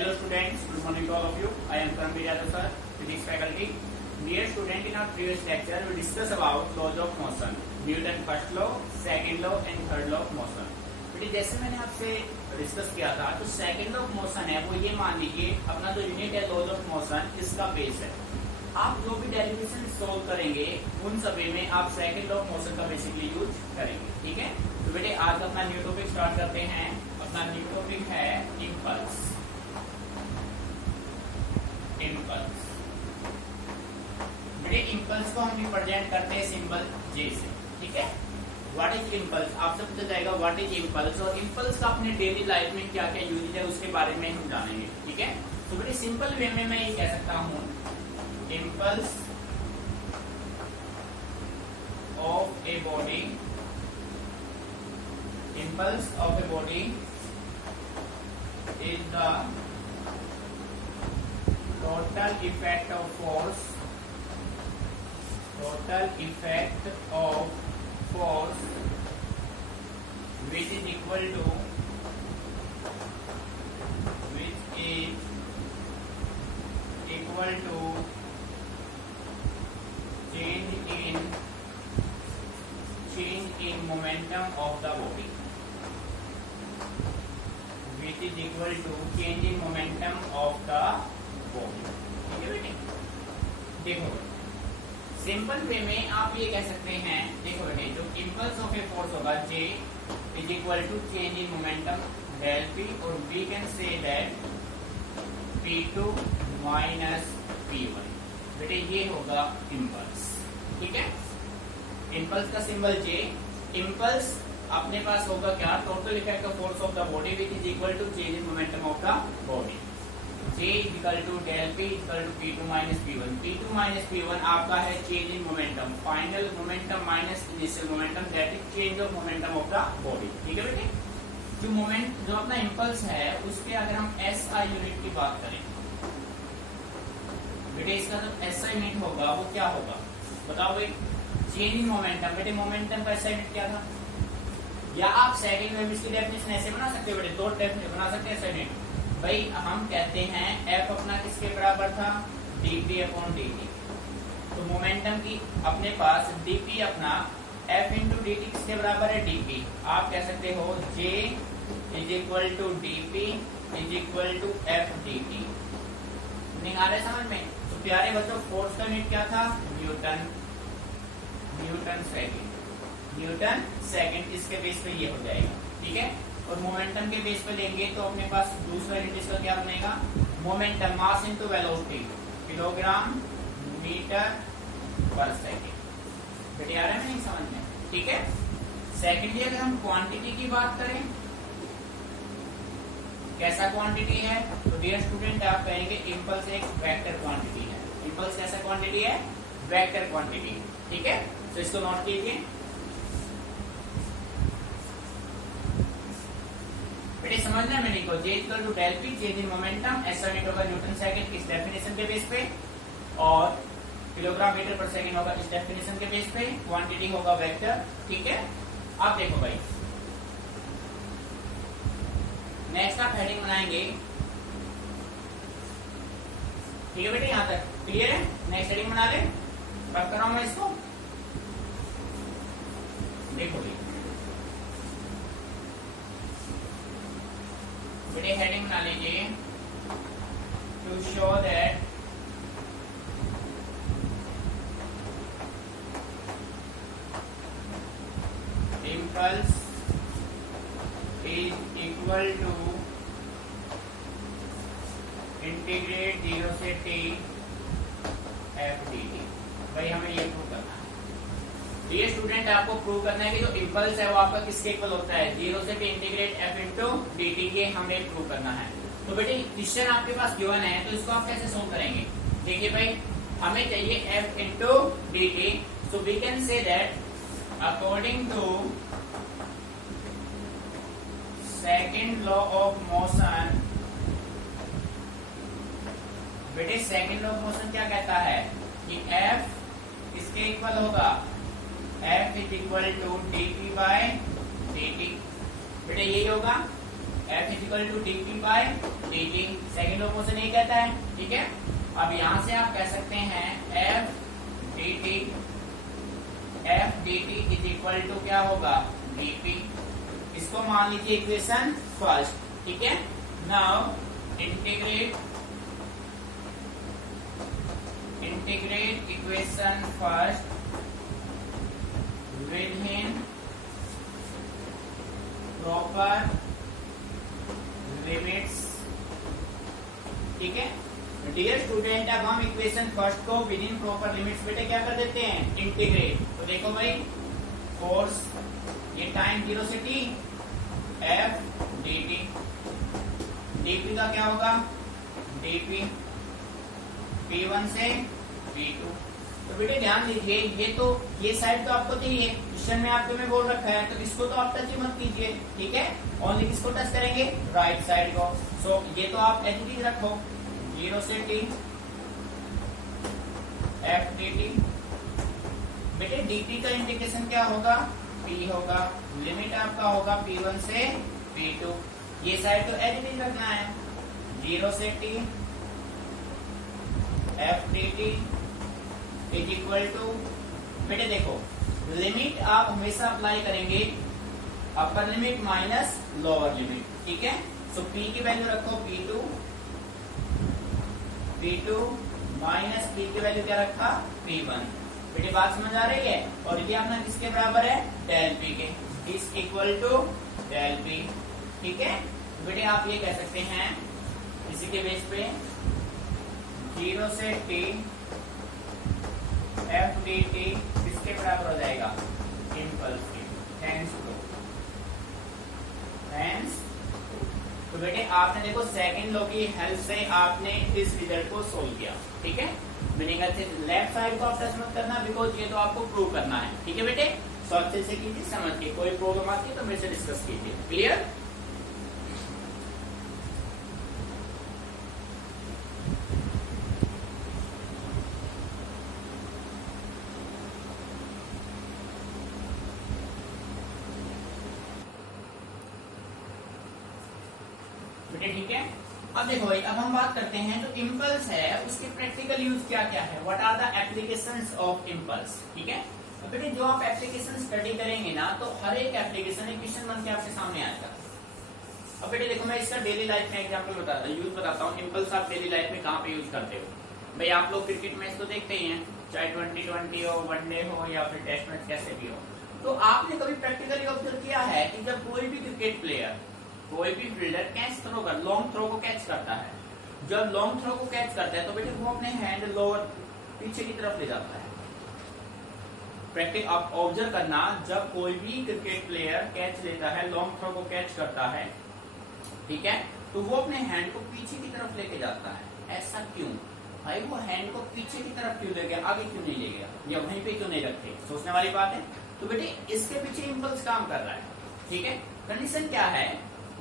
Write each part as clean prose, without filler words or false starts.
Hello students, good morning to all of you. I am Karanveer Yadav sir, physics faculty. Dear student, in our previous lecture we discussed about laws of motion, Newton first law, second law and third law of motion. बेटे जैसे मैंने आपसे discuss किया था तो second law of motion है वो ये मान लीजिए अपना जो यूनिट है लॉज ऑफ मोशन इसका बेस है। आप जो भी डेरिवेशन सोल्व करेंगे उन सभी में आप सेकंड लॉ ऑफ मोशन का बेसिकली यूज करेंगे। ठीक है, तो बेटे आज अपना न्यू टॉपिक स्टार्ट करते हैं। अपना न्यू टॉपिक है इम्पल्स। इम्पल्स बेटे इम्पल्स को हम रिप्रेजेंट करते हैं सिंबल जे से। ठीक है, व्हाट इज इम्पल्स आपसे पूछा जाएगा व्हाट इज इम्पल्स, और इम्पल्स का अपने डेली लाइफ में क्या क्या यूज है उसके बारे में हम जानेंगे। ठीक है, तो बेटे सिंपल वे में मैं ये कह सकता हूँ impulse of a body, impulse of a body is the total effect of force, total effect of force which is equal to change in momentum of the body, which is equal to change in momentum of the body। ठीक है बेटे, देखो simple way में आप ये कह सकते हैं, देखो बेटे जो इम्पल्स ऑफ ए फोर्स होगा J is equal to change in momentum del P, और we can say that P2 minus P1। बेटे ये होगा इम्पल्स। ठीक है, इम्पल्स का सिंबल J। इम्पल्स अपने पास होगा क्या, total effect of force of the body which is equal to change in momentum of the body. J is equal to del P equal to P2 minus P1। P2 minus P1 आपका है change in momentum, final momentum minus initial momentum, that is change of momentum of the body. ठीक है बेटे, जो अपना impulse है उसके अगर हम SI यूनिट की बात करें बेटे, इसका जो SI यूनिट होगा वो क्या होगा बताओ भाई, चेंज इन मोमेंटम। बेटे मोमेंटम का SI यूनिट क्या था, या आप सेकंड में इसकी डेफिनेशन ऐसे बना सकते हो बेटे, दो डेफिनेशन बना सकते हैं सेकंड भाई। हम कहते हैं F अपना किसके बराबर था, dP अपॉन dt। तो मोमेंटम की अपने पास dP अपना F इंटू dt किसके बराबर है, dP। आप कह सकते हो J is equal to dP is equal to F dt। नहीं आ रहा है समझ में? तो प्यारे बच्चों फोर्स का यूनिट क्या था, Newton, Newton second, Newton second, इसके बेस पे ये हो जाएगा। ठीक है, और मोमेंटम के बेस पे लेंगे तो अपने पास दूसरा यूनिट इसका क्या बनेगा, momentum mass into velocity, kilogram metre per second. बेटे आ रहा है नहीं समझ में? ठीक है, सेकेंडली अगर हम क्वांटिटी की बात करें, कैसा क्वांटिटी है, तो डियर स्टूडेंट आप कहेंगे इम्पल्स एक वेक्टर क्वांटिटी है। इम्पल्स कैसा क्वांटिटी है, वेक्टर क्वांटिटी। ठीक है, तो इसको नोट कीजिए बेटे, समझना है मैंने को। J equal to del P change in momentum, SI unit होगा न्यूटन सेकंड इस डेफिनेशन के बेस पे, और किलोग्राम मीटर पर सेकंड होगा इस डेफिनेशन के बेस पे, क्वांटिटी होगा वेक्टर। ठीक है, अब देखो भाई नेक्स्ट आप हेडिंग बनाएंगे। ठीक है बेटे, यहां तक क्लियर है? नेक्स्ट हेडिंग बना ले, रख कर रहा हूं मैं इसको। देखो भाई बेटे हेडिंग बना लीजिए, to show that impulse is equal to integrate 0 से t f dt। भाई हमें ये प्रूव करना है। ये स्टूडेंट आपको प्रूव करना है कि जो इम्पल्स है वो आपका किसके इक्वल होता है, 0 से t integrate f into dt, ये हमें प्रूव करना है। तो बेटे क्वेश्चन आपके पास गिवन है तो इसको आप कैसे सोल्व करेंगे, देखिए भाई हमें चाहिए f into dt, so we can say that according to second law of motion, बेटे सेकेंड लॉ ऑफ मोशन क्या कहता है कि F किसके इक्वल होगा, F is equal to dt by dt। बेटे यही होगा F equal to dt by dt, second law of motion नहीं कहता है, ठीक है। अब यहां से आप कह सकते हैं F dt is equal to क्या होगा, dp। इसको मान लीजिए इक्वेशन फर्स्ट, ठीक है। Now integrate equation first within proper limits, ठीक है। डियर स्टूडेंट, अब हम इक्वेशन फर्स्ट को विद इन प्रॉपर लिमिट्स बेटे क्या कर देते हैं, इंटीग्रेट। तो देखो भाई, फोर्स ये टाइम 0 से t, F dt, dp का क्या होगा, dp p1 से p2। तो बेटे ध्यान दीजिए, ये साइड तो आपको चाहिए, क्वेश्चन में आपको मैं बोल रखा है, तो इसको तो आप टच ही मत कीजिए, ठीक है। ओनली किसको टच करेंगे, राइट साइड को। सो ये तो आप एज इट इज रखो, 0 से t F dt। बेटे dt का इंडिकेशन क्या होगा, p होगा, लिमिट आपका होगा p1 से p2। ये साइड तो एज इट इज रखना है, 0 से t F dt is equal to, बेटे देखो लिमिट आप हमेशा अप्लाई करेंगे upper limit minus lower limit, ठीक है। सो p की वैल्यू रखो p2 माइनस p की वैल्यू क्या रखा, p1। बेटे बात समझ आ रही है। और ये अपना किसके बराबर है, डेल p के, is equal to del p, ठीक है। बेटे आप ये कह सकते हैं इसी के बेस पे 0 से t F dt किसके बराबर हो जाएगा, इम्पल्स के, हेंस तो बेटे आपने देखो सेकंड लॉ की हेल्प से आपने इस रिजल्ट को सोल्व किया, ठीक है। मीनिंग लेफ्ट साइड को आप टच मत करना, बिकॉज ये तो आपको प्रूव करना है, ठीक है बेटे। सो अच्छे से कीजिए, समझ के, कोई प्रॉब्लम आती है तो मेरे से डिस्कस कीजिए, क्लियर। ठीक है। अब देखो भाई, अब हम बात करते हैं जो इम्पल्स है उसके प्रैक्टिकल यूज क्या क्या है, what are the applications of impulse, ठीक है। अब बेटे जो आप एप्लीकेशन स्टडी करेंगे ना, तो हर एक एप्लीकेशन एक क्वेश्चन बन के आपके सामने आएगा। अब बेटे देखो, मैं इसका डेली लाइफ में एग्जांपल बताता हूँ। इम्पल्स आप डेली लाइफ में कहाँ पे यूज करते हो भाई, आप लोग क्रिकेट मैच तो देखते ही हैं, चाहे 2020 हो, वनडे हो या फिर टेस्ट मैच, कैसे भी हो। तो आपने कभी प्रैक्टिकली ऑब्जर्व किया है कि जब कोई भी क्रिकेट प्लेयर, कोई भी फील्डर कैच थ्रो कर, लॉन्ग थ्रो को कैच करता है, जब लॉन्ग थ्रो को कैच करता है तो बेटे वो अपने हैंड लोअर पीछे की तरफ ले जाता है। प्रैक्टिस आप ऑब्जर्व करना, जब कोई भी क्रिकेट प्लेयर कैच लेता है, लॉन्ग थ्रो को कैच करता है, ठीक है, तो वो अपने हैंड को पीछे की तरफ लेके जाता है। ऐसा क्यों भाई, वो हैंड को पीछे की तरफ क्यों ले गया, आगे क्यों नहीं ले गया, या वहीं पे क्यों नहीं रखे, सोचने वाली बात है। तो बेटे इसके पीछे इम्पल्स काम कर रहा है, ठीक है। कंडीशन क्या है,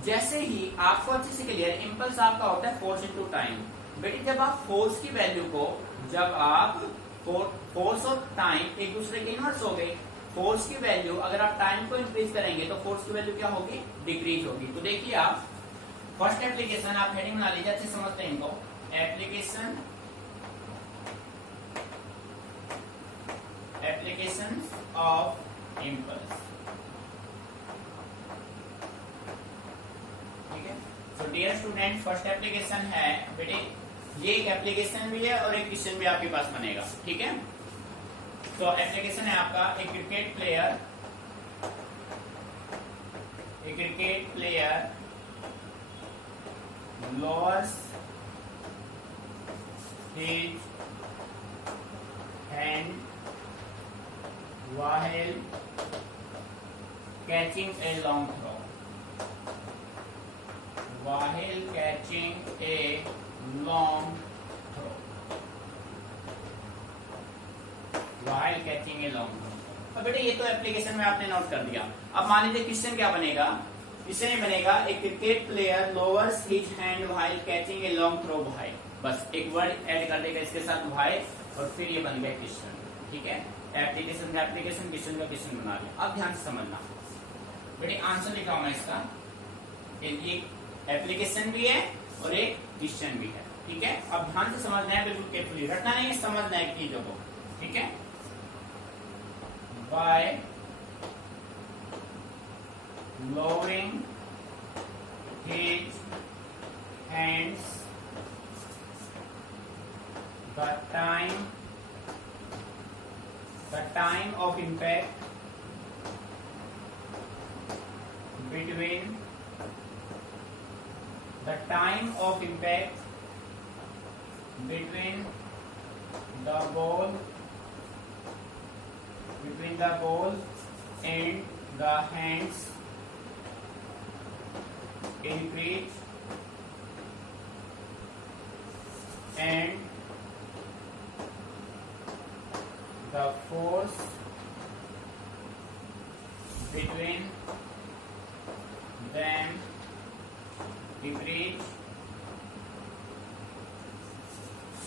जैसे ही आपको अच्छे से क्लियर, इम्पल्स आपका होता है फोर्स इनटू टाइम। बेटे जब आप फोर्स की वैल्यू को, जब आप फोर्स और टाइम एक दूसरे के इनवर्स हो गए, फोर्स की वैल्यू अगर आप टाइम को इंक्रीज करेंगे तो फोर्स की वैल्यू क्या होगी, डिक्रीज होगी। तो देखिए आप फर्स्ट एप्लीकेशन, आप हेडिंग बना लीजिए, अच्छे समझते हैं इनको, एप्लीकेशन ऑफ इम्पल्स, ठीक है। So dear student, first application है बेटे, ये एक एप्लीकेशन भी है और एक क्वेश्चन भी आपके पास बनेगा, ठीक है। तो एप्लीकेशन है आपका, एक cricket player lowers his hand while catching a long throw. While catching a long throw. While catching a long throw. अब बेटे ये तो एप्लीकेशन में आपने नोट कर दिया। अब मान लीजिए क्वेश्चन क्या बनेगा, इससे बनेगा a cricket player lowers his hand while catching a long throw by, बस एक वर्ड ऐड कर देगा इसके साथ बाय, और फिर ये बन गया क्वेश्चन, ठीक है। एप्लीकेशन का एप्लीकेशन, क्वेश्चन का क्वेश्चन बना लिया। अब ध्यान से समझना बेटे, आंसर लिखा हूं मैं इसका, ये एप्लीकेशन भी है और एक क्वेश्चन भी है, ठीक है। अब ध्यान से समझना है, बिल्कुल केयरफुली रटना नहीं है, समझना है चीजों को, ठीक है। By lowering his hands, the time of impact between the time of impact between the ball and the hands increase, and the force between them decrease,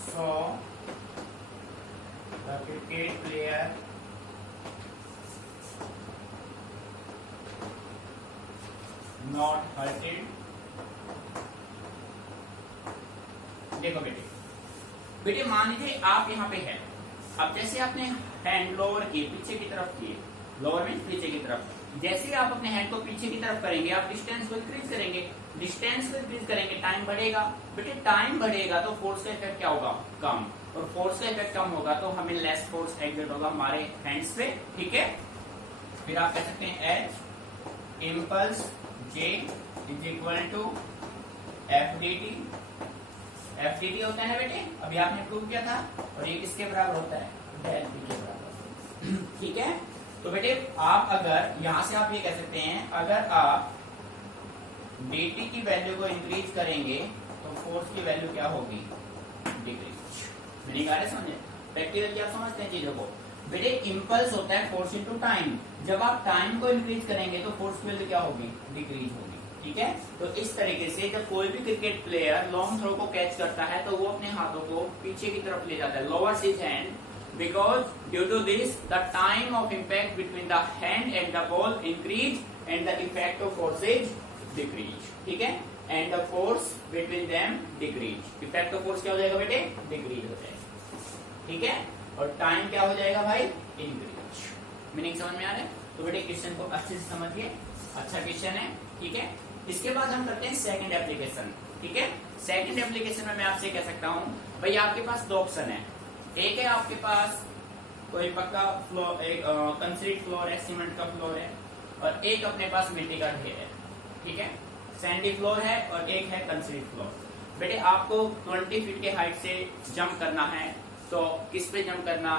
so the cricket player not hurted। देखो बेटे मान लीजिए आप यहाँ पे हैं, अब जैसे आपने हैंड लोअर किए, पीछे की तरफ किए, लोअर मीन पीछे की तरफ, जैसे ही आप अपने हैंड को पीछे की तरफ करेंगे आप डिस्टेंस को इंक्रीज करेंगे, डिस्टेंस को इंक्रीज करेंगे टाइम बढ़ेगा। बेटे टाइम बढ़ेगा तो फोर्स का इफेक्ट क्या होगा, कम, और फोर्स का इफेक्ट कम होगा तो हमें लेस फोर्स एक्सर्ट होगा हमारे हैंड्स पे, ठीक है। फिर आप कह सकते हैं as impulse J is equal to FDT। FDT होता है ना बेटे, अभी आपने प्रूव किया था, और ये किसके बराबर होता है, डेल V के बराबर, ठीक है। तो बेटे आप अगर यहां से आप ये कह सकते हैं, अगर आप dt की वैल्यू को इंक्रीज करेंगे तो फोर्स की वैल्यू क्या होगी, डिक्रीज। मीनिंग आ रहा है समझे, प्रैक्टिकली आप समझते हैं चीजों को। बेटे इम्पल्स होता है फोर्स इनटू टाइम, जब आप टाइम को इंक्रीज करेंगे तो फोर्स की वैल्यू क्या होगी, डिक्रीज होगी, ठीक है। तो इस तरीके से जब कोई भी क्रिकेट प्लेयर लॉन्ग थ्रो को कैच करता है तो वो अपने हाथों को पीछे की तरफ ले जाता है, lowers his hand, because due to this the time of impact between the hand and the ball increase and the effect of force is decrease, ठीक है, and the force between them decrease, effect of force क्या हो जाएगा बेटे, decrease हो जाएगा, ठीक है, और टाइम क्या हो जाएगा भाई, increase। मीनिंग समझ में आ रहा है। तो बेटे क्वेश्चन को अच्छे से समझिए, अच्छा क्वेश्चन है, ठीक है। इसके बाद हम करते हैं सेकंड एप्लीकेशन, ठीक है। सेकंड एप्लीकेशन में मैं आपसे कह सकता हूँ भाई आपके पास दो ऑप्शन है, एक है आपके पास कोई पक्का फ्लोर, एक कंक्रीट फ्लोर है, सीमेंट का फ्लोर है, और एक अपने पास मिट्टी का ढेर है, ठीक है, सैंडी फ्लोर है, और एक है कंक्रीट फ्लोर। बेटे आपको 20 फीट के हाइट से जंप करना है, तो किस पे जंप करना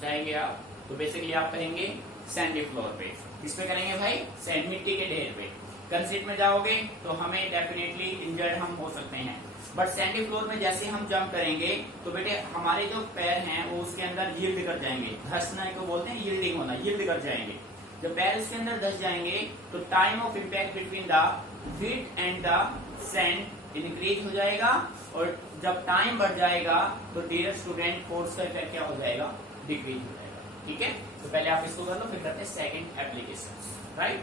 चाहेंगे आप, तो बेसिकली आप करेंगे सैंडी फ्लोर पे। किस पे करेंगे भाई, सैंड, मिट्टी के ढेर पे। कंक्रीट में जाओगे तो हमें डेफिनेटली इंजर्ड हम हो सकते हैं, बट सैंडी फ्लोर में जैसे हम जंप करेंगे तो बेटे हमारे जो पैर हैं वो उसके अंदर यील्ड कर जाएंगे, धंसना को बोलते हैं, यील्डिंग होना, यील्ड कर जाएंगे। जब पैर उसके अंदर धंस जाएंगे तो time of impact between the feet and the sand increase हो जाएगा, और जब टाइम बढ़ जाएगा तो डियर स्टूडेंट फोर्स का इफेक्ट क्या हो जाएगा, डिक्रीज हो जाएगा, ठीक है। तो पहले आप इसको कर लो, फिर करते हैं सेकंड एप्लीकेशन, राइट।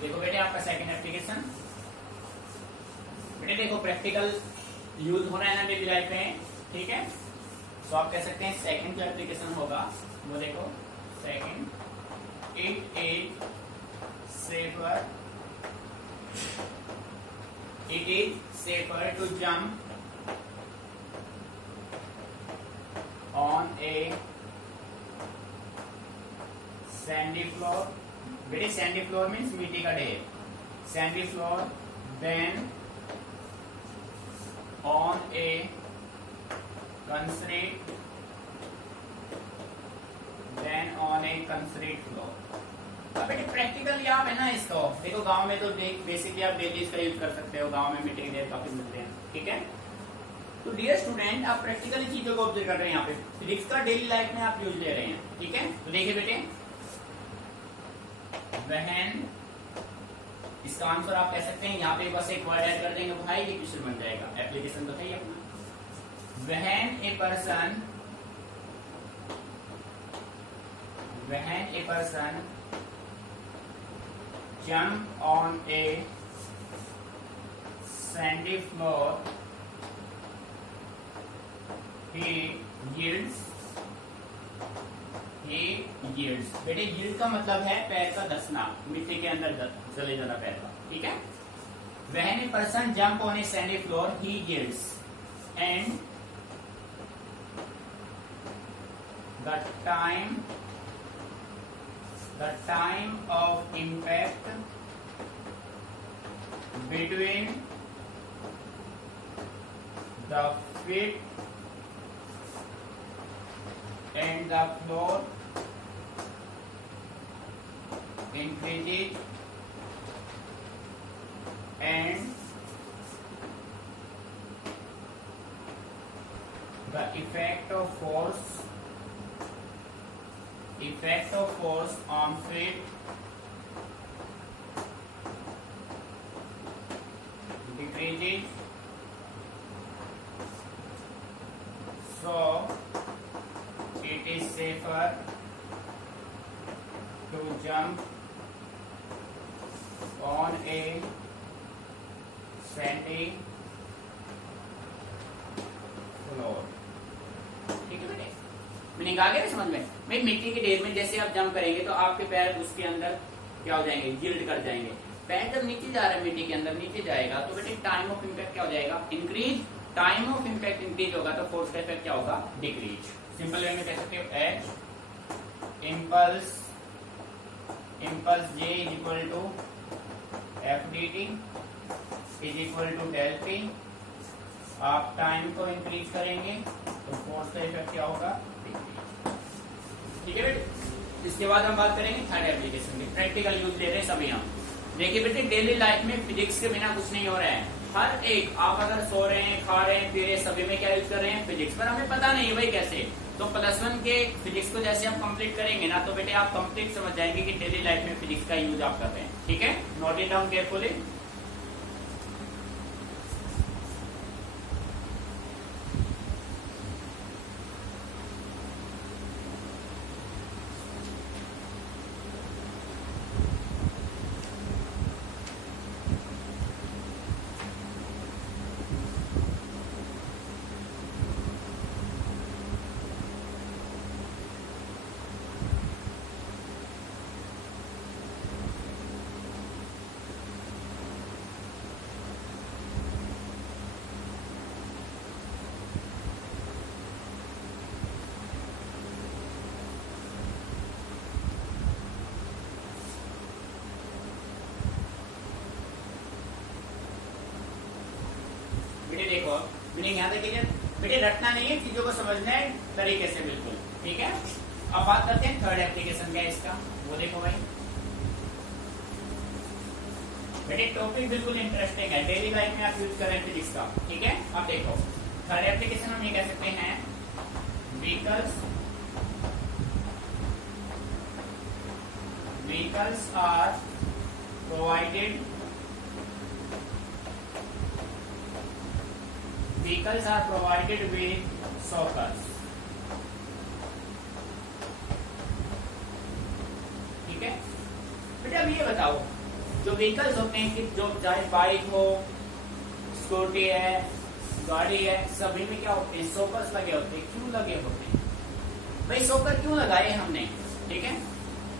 देखो बेटे आपका सेकंड एप्लीकेशन, बेटे देखो प्रैक्टिकल यूज हो रहा है ना डेली लाइफ में, ठीक है। तो आप कह सकते हैं सेकंड जो एप्लीकेशन होगा वो देखो, second, it is safer to jump on a sandy floor. बेटे सैंडी फ्लोर मीन्स मिट्टी का ढेर, sandy floor, then on a concrete floor, अब बेटे प्रैक्टिकल आप है ना इसको देखो, गांव में तो बेसिकली आप डेली इसका यूज कर सकते हो, गांव में मिट्टी के ढेर काफी मिलते हैं, ठीक है। तो डियर स्टूडेंट, आप प्रैक्टिकली चीजों को ऑब्जर्व कर रहे हैं, यहाँ पे फिजिक्स का डेली लाइफ में आप यूज ले रहे हैं, ठीक है। तो देखिए बेटे, वहन, इसका आंसर आप कह सकते हैं, यहाँ पे बस एक वर्ड ऐड कर देंगे भाई, ये क्वेश्चन बन जाएगा। एप्लीकेशन बताइए अपना। वहन ए पर्सन, वहन a person jump on a sandy floor, he yields, बेटे yield का मतलब है पैर का धंसना, मिट्टी के अंदर चले जाना पैर का, ठीक है। When a person jump on a sandy floor, he yields, and the time of impact between the feet and the floor increases, and the effect of force on feet decreases, so it is safer to jump on a sandy floor, ठीक है बेटे। Meaning आ गया समझ में? भाई मिट्टी के ढेर में जैसे आप जंप करेंगे तो आपके पैर उसके अंदर क्या हो जाएंगे, यील्ड कर जाएंगे। पैर जब नीचे जा रहा है, मिट्टी के अंदर नीचे जाएगा, तो बेटे टाइम ऑफ इम्पैक्ट क्या हो जाएगा, increase. Time of impact increase होगा तो फोर्स का इफेक्ट क्या होगा, डिक्रीज। सिंपल वे में कह सकते हो as impulse J is equal to F D T is equal to del P. आप टाइम को इंक्रीज करेंगे तो फोर्स का इफेक्ट क्या होगा, ठीक है बेटे। इसके बाद हम बात करेंगे थर्ड एप्लीकेशन की, प्रैक्टिकल यूज ले रहे हैं सभी हम। देखिए बेटे, डेली लाइफ में फिजिक्स के बिना कुछ नहीं हो रहा है। हर एक, आप अगर सो रहे हैं, खा रहे हैं, पी रहे हैं, सभी में क्या यूज कर रहे हैं, फिजिक्स। पर हमें पता नहीं है भाई कैसे। तो +1 के फिजिक्स को जैसे आप कंप्लीट करेंगे ना, तो बेटे आप कंप्लीट समझ जाएंगे कि डेली लाइफ में फिजिक्स का यूज आप कर रहे हैं, ठीक है। Note it down carefully. बेटे देखो, मीनिंग यहाँ देखिए बेटे, रटना नहीं है, चीजों को समझना है तरीके से, बिल्कुल ठीक है। अब बात करते हैं थर्ड एप्लीकेशन का इसका। वो देखो भाई बेटे, टॉपिक बिल्कुल इंटरेस्टिंग है, डेली लाइफ में आप यूज कर रहे हैं फिजिक्स का, ठीक है। अब देखो थर्ड एप्लीकेशन हम ये कह सकते हैं, vehicles are provided with shockers, ठीक है बेटे। अब ये बताओ, जो व्हीकल्स होते हैं कि जो चाहे बाइक हो, स्कूटी है, गाड़ी है, सभी में क्या होते हैं, शॉकर्स लगे होते हैं। क्यों लगे होते हैं भाई, शॉकर क्यों लगाए हमने, ठीक है,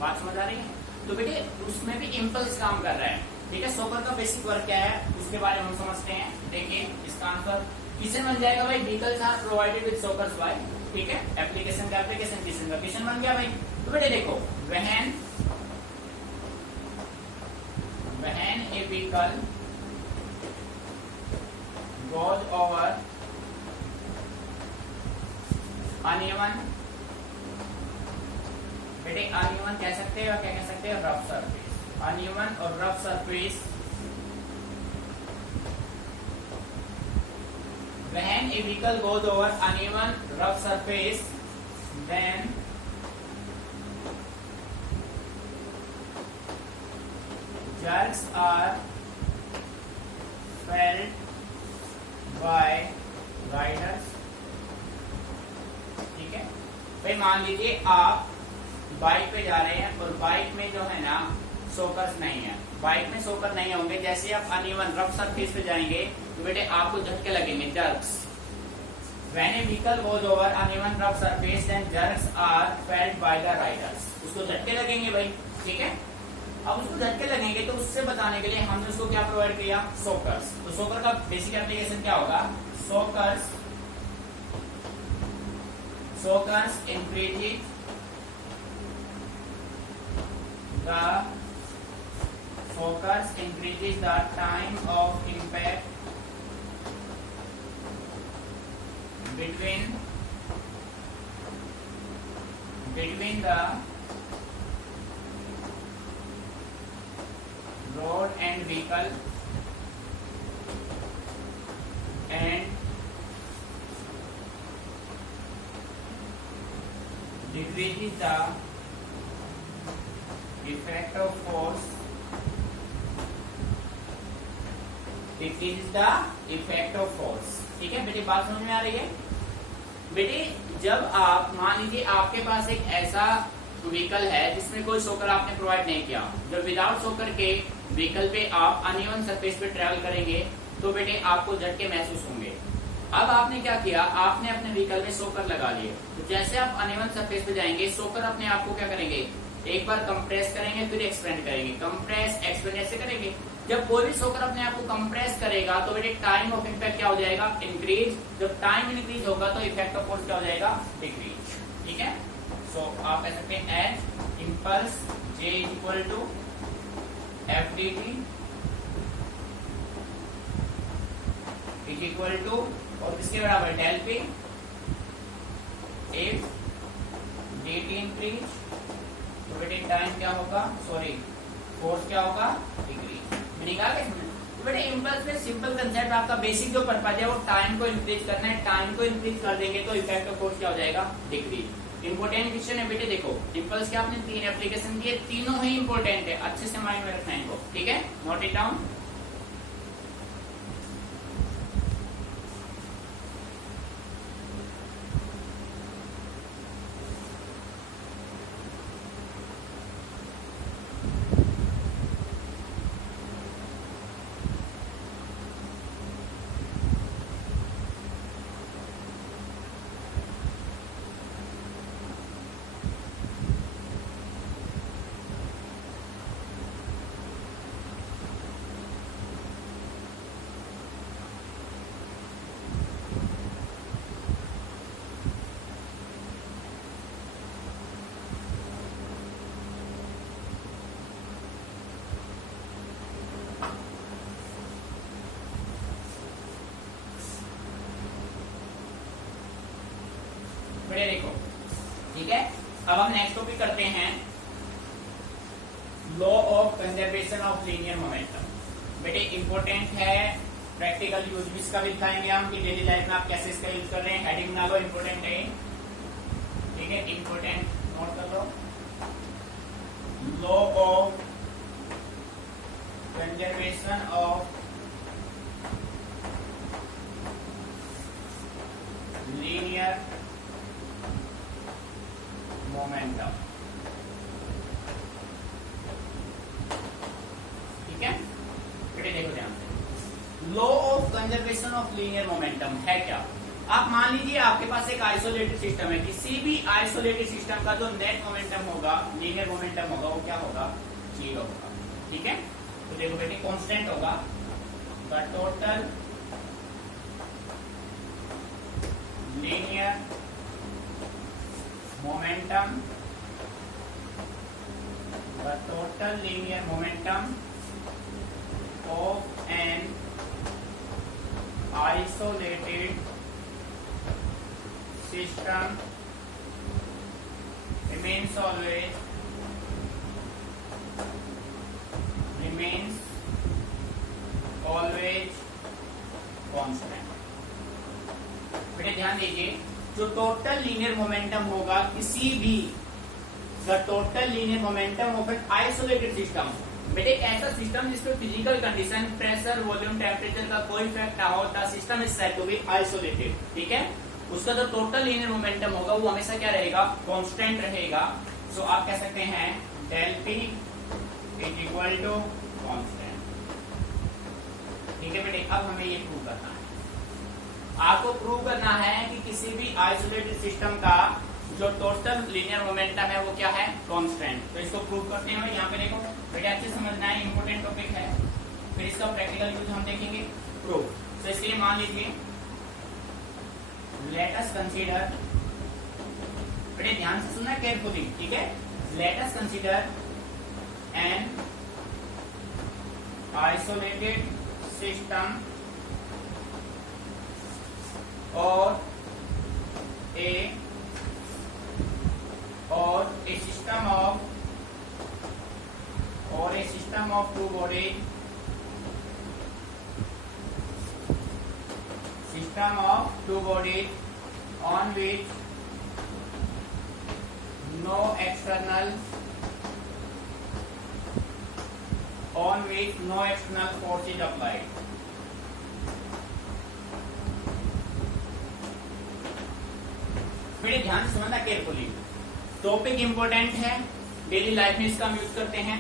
बात समझ आ रही है। तो बेटे उसमें भी इम्पल्स काम कर रहा है, ठीक है। शॉकर का बेसिक वर्क क्या है, उसके बारे में हम समझते हैं। देखिए इसका आंसर किसे बन जाएगा भाई, vehicles are provided with shockers by, ठीक है। एप्लीकेशन का एप्लीकेशन, किशन का किशन बन गया भाई। तो बेटे देखो, when A vehicle goes over uneven बेटे अनइवन कह सकते हैं और क्या कह सकते हैं, रफ सरफेस। अनइवन और rough surface when a vehicle goes over uneven rough surface, then jerks are felt by riders। ठीक है भाई, मान लीजिए आप बाइक पे जा रहे हैं और बाइक में जो है ना सोकर्स नहीं है, बाइक में सोकर नहीं होंगे। जैसे आप अनइवन रफ सरफेस पे जाएंगे तो बेटे आपको झटके लगेंगे, jerks. When a vehicle goes over uneven rough surface, then jerks are felt by the riders। उसको झटके लगेंगे भाई, ठीक है। अब उसको झटके लगेंगे तो उससे बचाने के लिए हमने उसको क्या प्रोवाइड किया, सोकर्स। तो सोकर का बेसिक एप्लीकेशन क्या होगा, soccers increases the time of impact between the road and vehicle and decreases the effect of force ठीक है बेटे, बात समझ में आ रही है। बेटे जब आप मान लीजिए आपके पास एक ऐसा व्हीकल है जिसमें कोई सोकर आपने प्रोवाइड नहीं किया, जब विदाउट सोकर के व्हीकल पे आप अनइवन सरफेस पे ट्रेवल करेंगे तो बेटे आपको झटके महसूस होंगे। अब आपने क्या किया, आपने अपने व्हीकल में सोकर लगा लिए, तो जैसे आप अनइवन सरफेस पे जाएंगे सोकर अपने आप को क्या करेंगे, एक बार कंप्रेस करेंगे फिर एक्सपेंड करेंगे, कंप्रेस एक्सपेंड ऐसे करेंगे। जब कोई भी सोकर अपने आप को कंप्रेस करेगा तो बेटे टाइम ऑफ इम्पैक्ट क्या हो जाएगा, इंक्रीज। जब टाइम इंक्रीज होगा तो इफेक्ट ऑफ फोर्स क्या हो जाएगा, डिक्रीज। ठीक है, सो आप कह सकते हैं as impulse J equal to FDT is equal to और किसके बराबर, del P if dt increase तो बेटे टाइम क्या होगा, सॉरी फोर्स क्या होगा, डिक्रीज। मीनिंग आ गया इसमें। तो बेटे इम्पल्स में सिंपल कंसेप्ट आपका बेसिक जो पर्पज है वो टाइम को इंक्रीज करना है, टाइम को इंक्रीज कर देंगे तो इफेक्ट ऑफ फोर्स क्या हो जाएगा, डिक्रीज। इंपोर्टेंट क्वेश्चन है बेटे, देखो इम्पल्स के आपने 3 एप्लीकेशन दिए, तीनों ही इंपोर्टेंट है, अच्छे से माइंड में रखना है इनको, ठीक है, नोट इट डाउन। बेटे देखो, ठीक है, अब हम नेक्स्ट टॉपिक करते हैं law of conservation of linear momentum. बेटे इंपॉर्टेंट है, प्रैक्टिकल यूज भी इसका भी दिखाएंगे हम कि डेली लाइफ में आप कैसे इसका यूज कर रहे हैं। हेडिंग बना लो, इंपॉर्टेंट है, ठीक है, इंपॉर्टेंट नोट कर लो। Law of conservation of linear momentum, ठीक है बेटे देखो ध्यान से, law of conservation of linear momentum है क्या। आप मान लीजिए आपके पास एक आइसोलेटेड सिस्टम है, किसी भी आइसोलेटेड सिस्टम का जो नेट मोमेंटम होगा, लीनियर मोमेंटम होगा, वो क्या होगा, 0 होगा, ठीक है। तो देखो बेटे कांस्टेंट होगा the total linear momentum, the total linear momentum of an isolated system remains always constant। बेटे ध्यान दीजिए, जो टोटल लीनियर मोमेंटम होगा किसी भी, the total linear momentum of an isolated system, बेटे ऐसा सिस्टम जिसमें physical condition, pressure, volume, temperature का कोई इफेक्ट ना हो, the system is said to be isolated. ठीक है, उसका जो टोटल लीनियर मोमेंटम होगा वो हमेशा क्या रहेगा, कांस्टेंट रहेगा। सो आप कह सकते हैं del P is equal to constant. ठीक है बेटे, अब हमें ये प्रूव करना है, आपको प्रूव करना है कि किसी भी आइसोलेटेड सिस्टम का जो टोटल लीनियर मोमेंटम है वो क्या है, कांस्टेंट। तो इसको प्रूव करते हैं। यहाँ पे देखो बेटे, अच्छे समझना है, इंपोर्टेंट टॉपिक है, फिर इसका प्रैक्टिकल यूज हम देखेंगे, प्रूफ। तो इसलिए मान लीजिए, लेट अस कंसीडर, बेटे ध्यान से सुनना केयरफुली, ठीक है। Let us consider an isolated system और a system of two bodies, on which no external force is applied। मेरे ध्यान से समझना केयरफुली, टॉपिक इंपॉर्टेंट है, डेली लाइफ में इसका हम यूज करते हैं।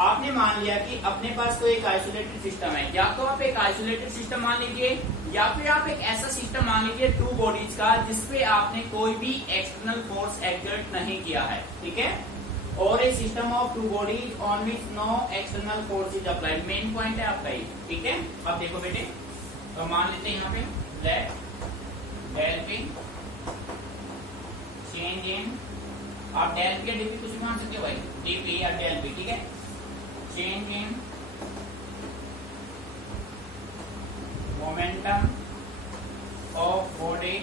आपने मान लिया कि अपने पास कोई एक आइसोलेटेड सिस्टम है, या तो आप एक आइसोलेटेड सिस्टम मान लीजिए, या फिर आप एक ऐसा सिस्टम मान लीजिए टू बॉडीज का जिसपे आपने कोई भी एक्सटर्नल फोर्स एक्सर्ट नहीं किया है। ठीक है, और a system of two bodies on which no external force is applied. Main point है आपका ये। ठीक है, अब देखो बेटे, तो मान लेते हैं यहाँ पे let del P change in, आप डेल पी या डीपी कुछ भी मान सकते हो भाई, डीपी या डेल पी। ठीक है, change in momentum of body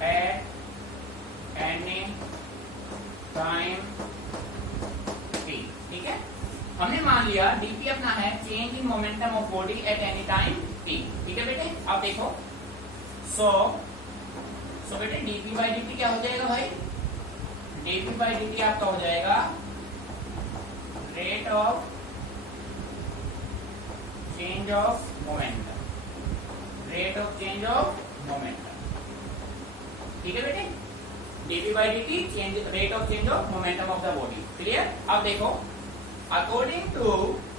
at any time t। ठीक है, हमने मान लिया dp अपना है change in momentum of body at any time t। ठीक है बेटे, अब देखो, सो बेटे dp बाई dt क्या हो जाएगा भाई, dp बाई dt आपका हो जाएगा rate of change of momentum, rate of change of momentum. ठीक है बेटे, dp by dt change, rate of change of momentum of the body. Clear. अब देखो, अकॉर्डिंग टू,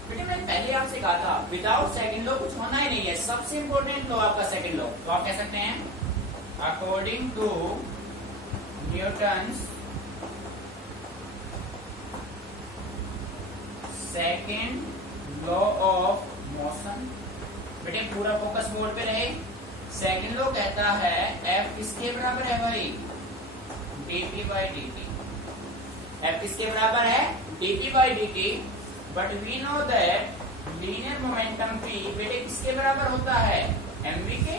बेटे मैंने पहले आपसे कहा था विदाउट सेकंड लॉ कुछ होना ही नहीं है, सबसे इंपॉर्टेंट लॉ आपका सेकंड लॉ। तो आप कह सकते हैं according to Newton's second law of motion. बेटे पूरा फोकस बोर्ड पे रहे। सेकंड लॉ कहता है F किसके बराबर है भाई, dp बाई dt। F किसके बराबर है, dp by dt। But we know that linear momentum P बेटे किसके बराबर होता है, mv के।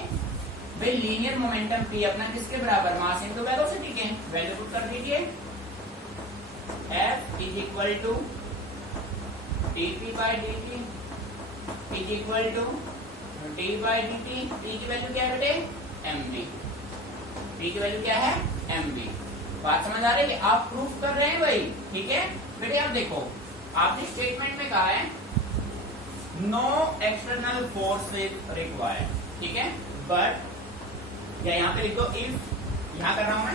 भाई लीनियर मोमेंटम P अपना किसके बराबर, मास इनटू वेलोसिटी के। वैल्यू पुट कर दीजिए, F is equal to dp by dt is equal to d by dt। t की वैल्यू क्या है बेटे, mv। t की वैल्यू क्या है, mv। बात समझ आ रही है, आप प्रूफ कर रहे हैं भाई। ठीक है बेटे, आप देखो, आपने स्टेटमेंट में कहा है no external force is required. ठीक है, बट या यहाँ पे लिख दो इफ, यहाँ कर रहा हूं मैं,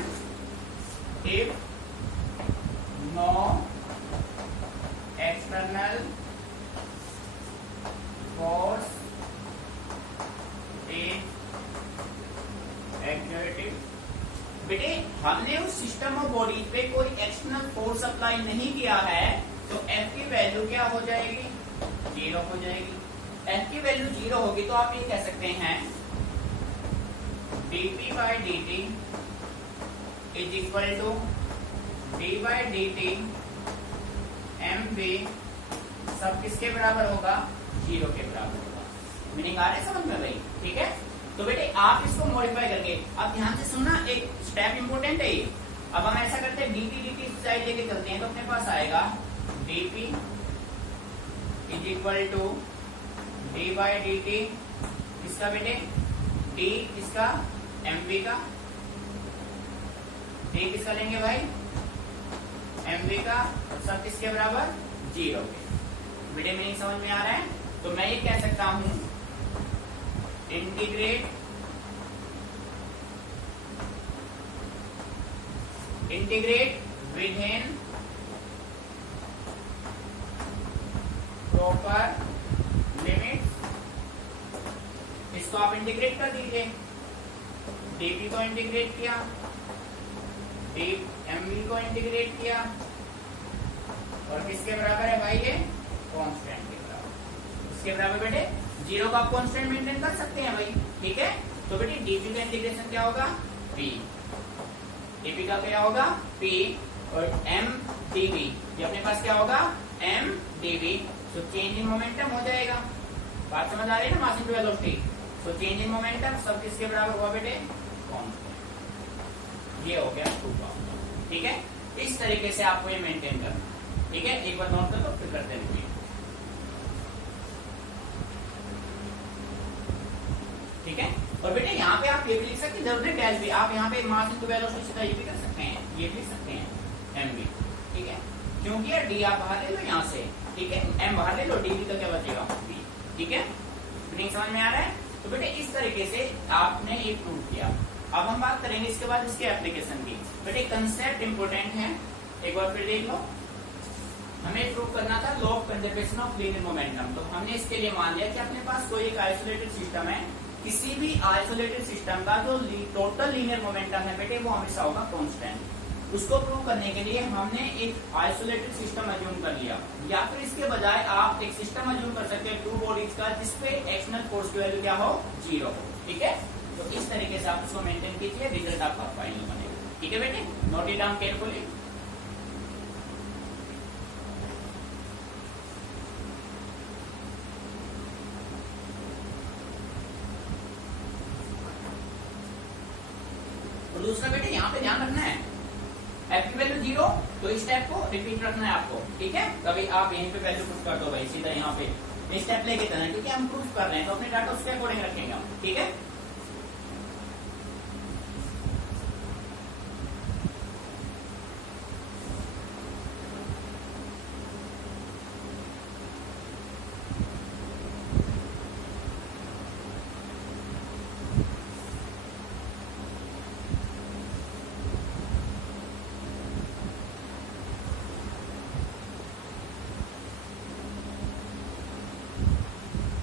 if no external force activity. बेटे हमने उस सिस्टम ऑफ बॉडीज पे कोई एक्सटर्नल फोर्स अप्लाई नहीं किया है, तो F की वैल्यू क्या हो जाएगी, 0 हो जाएगी। F की वैल्यू 0 होगी तो आप ये कह सकते हैं dp by dt is equal to d by dt mv, सब किसके बराबर होगा, 0 के बराबर होगा। मीनिंग आ रहा है समझ में भाई। ठीक है, तो बेटे आप इसको मॉडिफाई करके, अब ध्यान से सुनना, एक स्टेप इंपॉर्टेंट है ये। अब हम ऐसा करते हैं dt dt साइड लेके चलते हैं, तो अपने पास आएगा dp is equal to D by D T, किसका बेटे, d किसका, mv का, d किसका लेंगे भाई, mv का, और सब किसके बराबर, 0 के। बेटे मीनिंग समझ में आ रहा है? तो मैं ये कह सकता हूं integrate with in proper limit, इसको आप इंटीग्रेट कर दीजिए, dp को इंटीग्रेट किया, mv को इंटीग्रेट किया, और किसके बराबर है भाई ये, कांस्टेंट के बराबर। इसके बराबर बेटे 0 का आप कांस्टेंट मेंटेन कर सकते हैं भाई, ठीक है। तो बेटे dp का इंटीग्रेशन क्या होगा, p, dp का क्या होगा, p, और m dv, ये अपने पास क्या होगा, m dv। तो चेंज इन मोमेंटम हो जाएगा, बात समझ आ रही है ना, मास इनटू वेलोसिटी। तो चेंज इन मोमेंटम सब किसके बराबर हुआ बेटे, कांस्टेंट। ये हो गया ट्रू फॉर्मूला, ठीक है। इस तरीके से आपको ये मेंटेन करना, ठीक है। एक बार नोट कर दो, फिर करते रहिए, ठीक है। और बेटे यहाँ पे आप ये भी लिख सकते हैं, जरूरी डैश भी, आप यहाँ पे मास इनटू वेलोसिटी सीधा ये भी कर सकते हैं, ये भी लिख सकते हैं mv, ठीक है। क्योंकि यार d आप बाहर ले लो यहाँ से, ठीक है, m बाहर ले लो, dv का क्या बचेगा, v, ठीक है। मीनिंग समझ में आ रहा है? तो बेटे इस तरीके से आपने ये प्रूव किया। अब हम बात करेंगे इसके बाद इसके एप्लीकेशन की। बेटे कंसेप्ट इंपोर्टेंट है, एक बार फिर देख लो। हमें प्रूव करना था law of conservation of linear momentum. तो हमने इसके लिए मान लिया कि अपने पास कोई एक आइसोलेटेड सिस्टम है, किसी भी आइसोलेटेड सिस्टम का जो टोटल लीनियर मोमेंटम है बेटे वो हमेशा होगा कांस्टेंट। उसको प्रूव करने के लिए हमने एक आइसोलेटेड सिस्टम अज्यूम कर लिया, या फिर इसके बजाय आप एक सिस्टम अज्यूम कर सकते हैं टू बॉडीज का, जिसपे एक्सटर्नल फोर्स की वैल्यू क्या हो, 0 हो, ठीक है। तो इस तरीके से आप उसको मेंटेन कीजिए, रिजल्ट आपका फाइनल बनेगा, ठीक है बेटे। Note it down carefully. और दूसरा बेटे यहाँ पे ध्यान रखना है, f की वैल्यू 0, तो इस स्टेप को रिपीट रखना है आपको, ठीक है। कभी आप यहीं पे वैल्यू पुट कर दो भाई, सीधा यहाँ पे स्टेप लेके चलना है, क्योंकि हम प्रूफ कर रहे हैं तो अपने डाटा उसके अकॉर्डिंग रखेंगे हम, ठीक है।